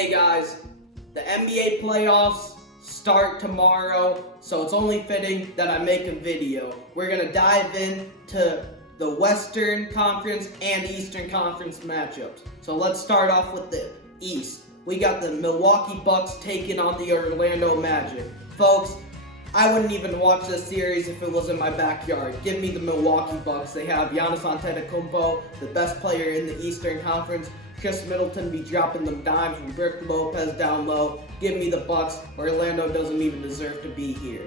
Hey guys, the NBA playoffs start tomorrow, so it's only fitting that I make a video. We're going to dive into the Western Conference and Eastern Conference matchups. So let's start off with the East. We got the Milwaukee Bucks taking on the Orlando Magic. Folks, I wouldn't even watch this series if it was in my backyard. Give me the Milwaukee Bucks. They have Giannis Antetokounmpo, the best player in the Eastern Conference. Chris Middleton be dropping them dimes from Brook Lopez down low. Give me the Bucks. Orlando doesn't even deserve to be here.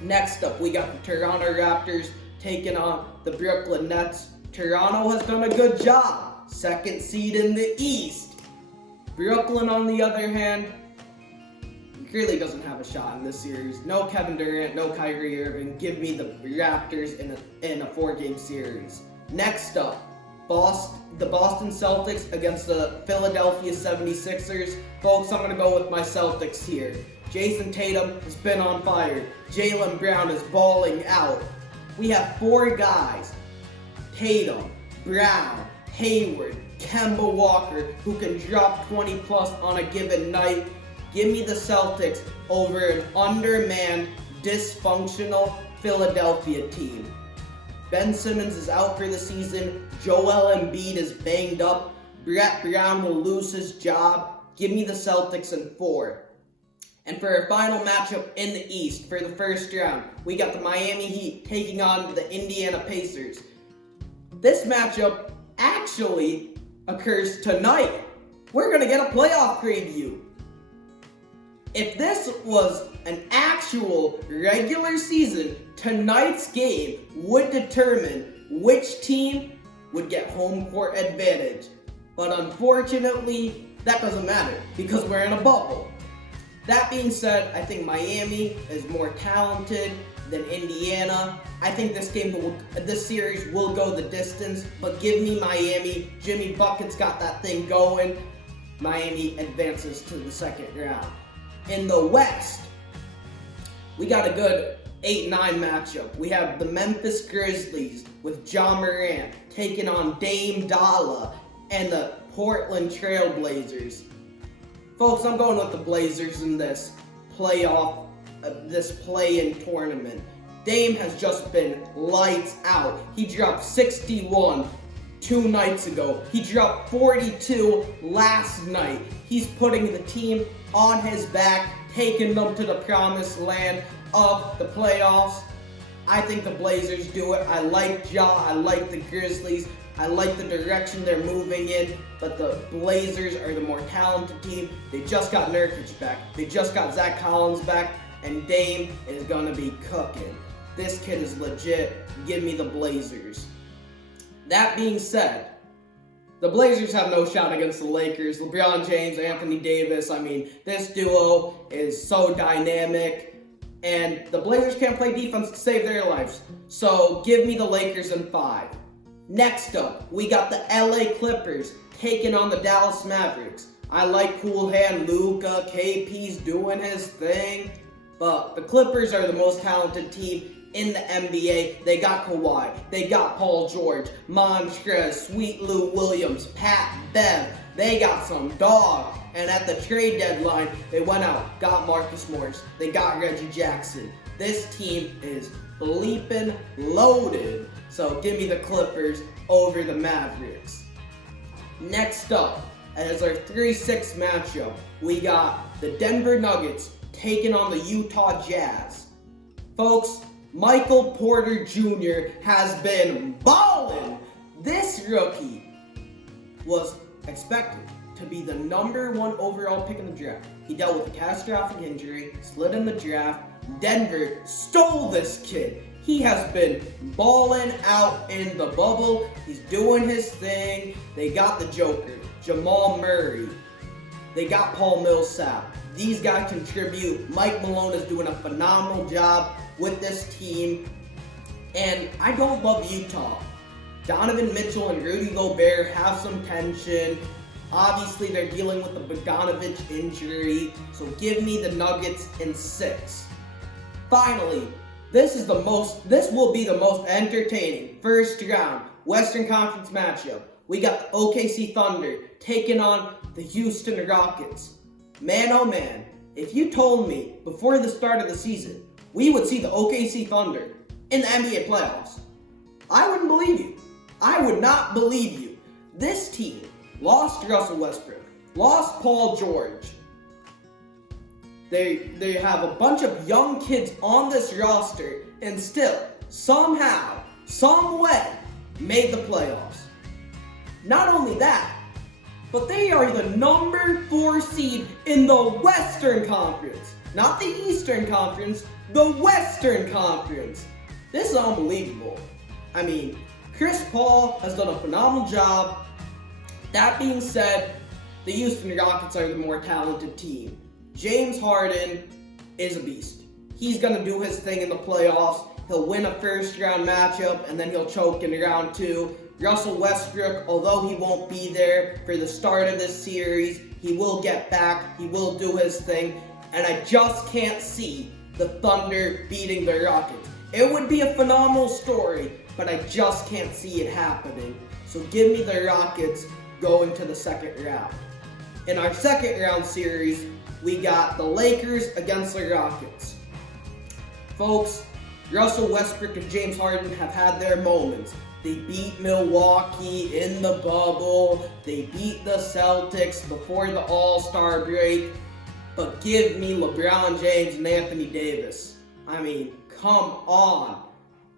Next up, we got the Toronto Raptors taking on the Brooklyn Nets. Toronto has done a good job. Second seed in the East. Brooklyn, on the other hand, really doesn't have a shot in this series. No Kevin Durant, no Kyrie Irving. Give me the Raptors in a 4-game series. Next up, the Boston Celtics against the Philadelphia 76ers. Folks, I'm going to go with my Celtics here. Jason Tatum has been on fire. Jaylen Brown is balling out. We have 4 guys, Tatum, Brown, Hayward, Kemba Walker, who can drop 20 plus on a given night. Give me the Celtics over an undermanned, dysfunctional Philadelphia team. Ben Simmons is out for the season. Joel Embiid is banged up. Brett Brown will lose his job. Give me the Celtics in 4. And for our final matchup in the East for the first round, we got the Miami Heat taking on the Indiana Pacers. This matchup actually occurs tonight. We're going to get a playoff preview. If this was an actual regular season, tonight's game would determine which team would get home court advantage. But unfortunately, that doesn't matter because we're in a bubble. That being said, I think Miami is more talented than Indiana. I think this series will go the distance, but give me Miami. Jimmy Bucket's got that thing going. Miami advances to the second round. In the West, we got a good 8-9 matchup. We have the Memphis Grizzlies with Ja Morant taking on Dame Dollar and the Portland Trail Blazers. Folks, I'm going with the Blazers in this play-in tournament. Dame has just been lights out. He dropped 61 2 nights ago. He dropped 42 last night. He's putting the team on his back, taking them to the promised land of the playoffs. I think the Blazers do it. I like Ja. I like the Grizzlies. I like the direction they're moving in, but the Blazers are the more talented team. They just got Nurkic back. They just got Zach Collins back, and Dame is going to be cooking. This kid is legit. Give me the Blazers. That being said, the Blazers have no shot against the Lakers. LeBron James, Anthony Davis, this duo is so dynamic, and the Blazers can't play defense to save their lives. So give me the Lakers in 5. Next up, we got the LA Clippers taking on the Dallas Mavericks. I like Cool Hand Luka, KP's doing his thing, but the Clippers are the most talented team in the NBA. They got Kawhi, they got Paul George, Montrez, Sweet Lou Williams, Pat Bev. They got some dog. And at the trade deadline, they went out, got Marcus Morris, they got Reggie Jackson. This team is bleeping loaded. So give me the Clippers over the Mavericks. Next up, as our 3-6 matchup, we got the Denver Nuggets taking on the Utah Jazz. Folks, Michael Porter Jr. has been balling. This rookie was expected to be the number 1 overall pick in the draft. He dealt with a catastrophic injury, slid in the draft. Denver stole this kid. He has been balling out in the bubble. He's doing his thing. They got the Joker, Jamal Murray. They got Paul Millsap. These guys contribute. Mike Malone is doing a phenomenal job with this team. And I don't love Utah. Donovan Mitchell and Rudy Gobert have some tension. Obviously, they're dealing with the Bogdanovich injury. So give me the Nuggets in 6. Finally, this will be the most entertaining first round Western Conference matchup. we got the OKC Thunder taking on the Houston Rockets. Man, oh man, if you told me before the start of the season we would see the OKC Thunder in the NBA playoffs, I wouldn't believe you. I would not believe you. This team lost Russell Westbrook, lost Paul George. They have a bunch of young kids on this roster and still, somehow, some way, made the playoffs. Not only that, but they are the number 4 seed in the Western Conference. Not the Eastern Conference, the Western Conference. This is unbelievable. I mean, Chris Paul has done a phenomenal job. That being said, the Houston Rockets are the more talented team. James Harden is a beast. He's going to do his thing in the playoffs. He'll win a first-round matchup, and then he'll choke in round 2. Russell Westbrook, although he won't be there for the start of this series, he will get back. He will do his thing. And I just can't see the Thunder beating the Rockets. It would be a phenomenal story, but I just can't see it happening. So give me the Rockets going to the second round. In our second round series, we got the Lakers against the Rockets. Folks, Russell Westbrook and James Harden have had their moments. They beat Milwaukee in the bubble. They beat the Celtics before the All-Star break. But give me LeBron James and Anthony Davis. I mean, come on.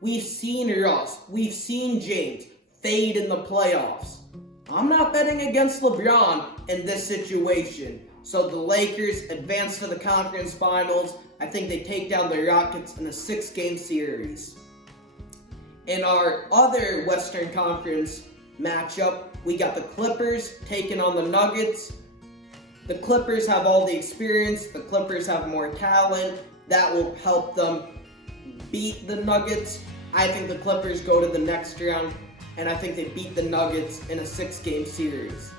We've seen Russ, we've seen James fade in the playoffs. I'm not betting against LeBron in this situation. So the Lakers advance to the conference finals. I think they take down the Rockets in a 6-game series. In our other Western Conference matchup, we got the Clippers taking on the Nuggets. The Clippers have all the experience. The Clippers have more talent. That will help them beat the Nuggets. I think the Clippers go to the next round, and I think they beat the Nuggets in a 6-game series.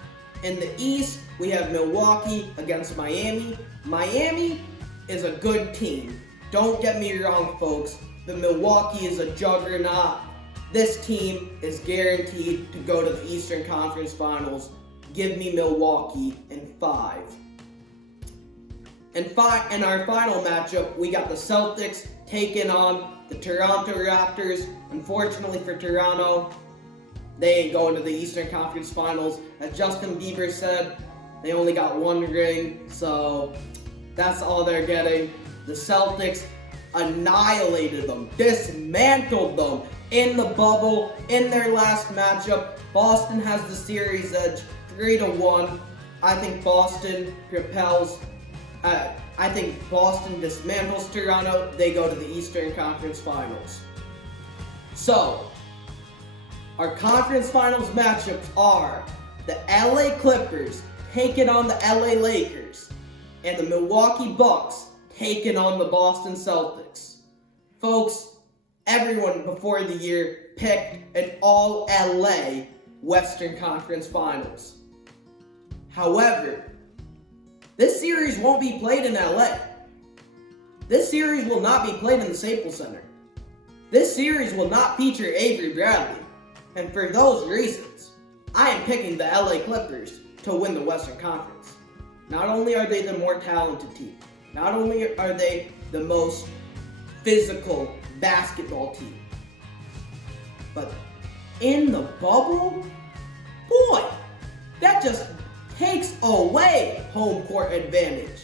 In the East, we have Milwaukee against Miami. Miami is a good team. Don't get me wrong, folks. The Milwaukee is a juggernaut. This team is guaranteed to go to the Eastern Conference Finals. Give me Milwaukee in 5. In our final matchup, we got the Celtics taking on the Toronto Raptors. Unfortunately for Toronto, they ain't going to the Eastern Conference Finals. As Justin Bieber said, they only got 1 ring, so that's all they're getting. The Celtics annihilated them, dismantled them in the bubble in their last matchup. Boston has the series edge 3-1. I think Boston dismantles Toronto. They go to the Eastern Conference Finals. So, our conference finals matchups are the LA Clippers taking on the LA Lakers and the Milwaukee Bucks taking on the Boston Celtics. Folks, everyone before the year picked an all LA Western Conference Finals. However, this series won't be played in LA. This series will not be played in the Staples Center. This series will not feature Avery Bradley. And for those reasons, I am picking the LA Clippers to win the Western Conference. Not only are they the more talented team, not only are they the most physical basketball team, but in the bubble, boy, that just takes away home court advantage.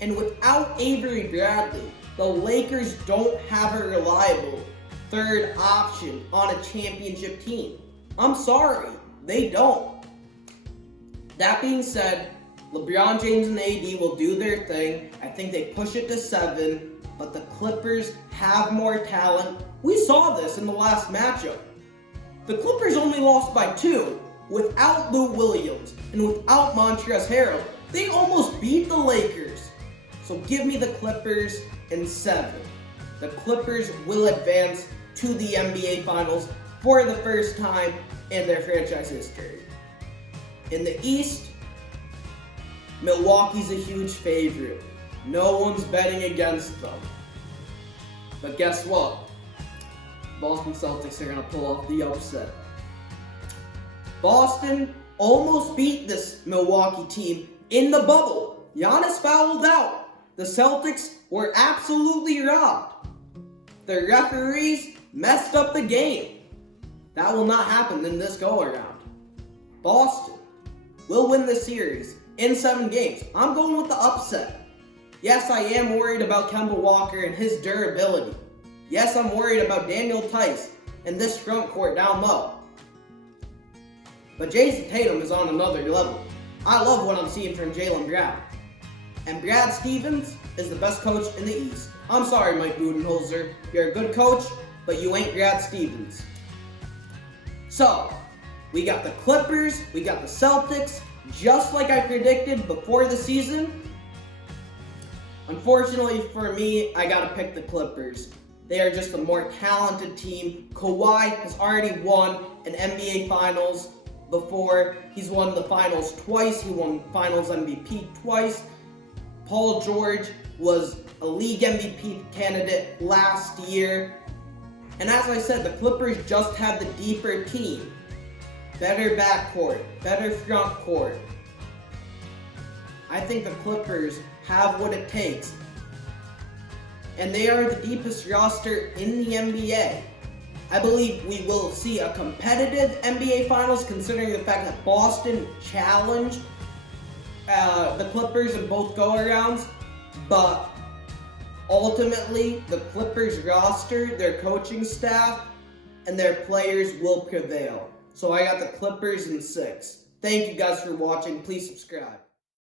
And without Avery Bradley, the Lakers don't have a reliable third option on a championship team. I'm sorry, they don't. That being said, LeBron James and AD will do their thing. I think they push it to 7, but the Clippers have more talent. We saw this in the last matchup. The Clippers only lost by 2 without Lou Williams and without Montrezl Harrell. They almost beat the Lakers. So give me the Clippers in 7. The Clippers will advance to the NBA Finals for the first time in their franchise history. In the East, Milwaukee's a huge favorite. No one's betting against them. But guess what? Boston Celtics are going to pull off the upset. Boston almost beat this Milwaukee team in the bubble. Giannis fouled out. The Celtics were absolutely robbed. The referees messed up the game. That will not happen in this go-around. Boston will win the series in 7 games. I'm going with the upset. Yes, I am worried about Kemba Walker and his durability. Yes, I'm worried about Daniel Tice and this front court down low. But Jason Tatum is on another level. I love what I'm seeing from Jaylen Brown. And Brad Stevens is the best coach in the East. I'm sorry, Mike Budenholzer. You're a good coach, but you ain't Brad Stevens. So, we got the Clippers, we got the Celtics, just like I predicted before the season. Unfortunately for me, I gotta pick the Clippers. They are just a more talented team. Kawhi has already won an NBA Finals before. He's won the Finals twice. He won Finals MVP twice. Paul George was a league MVP candidate last year. And as I said, the Clippers just have the deeper team. Better backcourt, better front court. I think the Clippers have what it takes. And they are the deepest roster in the NBA. I believe we will see a competitive NBA Finals considering the fact that Boston challenged the Clippers in both go-arounds. But ultimately, the Clippers roster, their coaching staff, and their players will prevail. So I got the Clippers in 6. Thank you guys for watching. Please subscribe.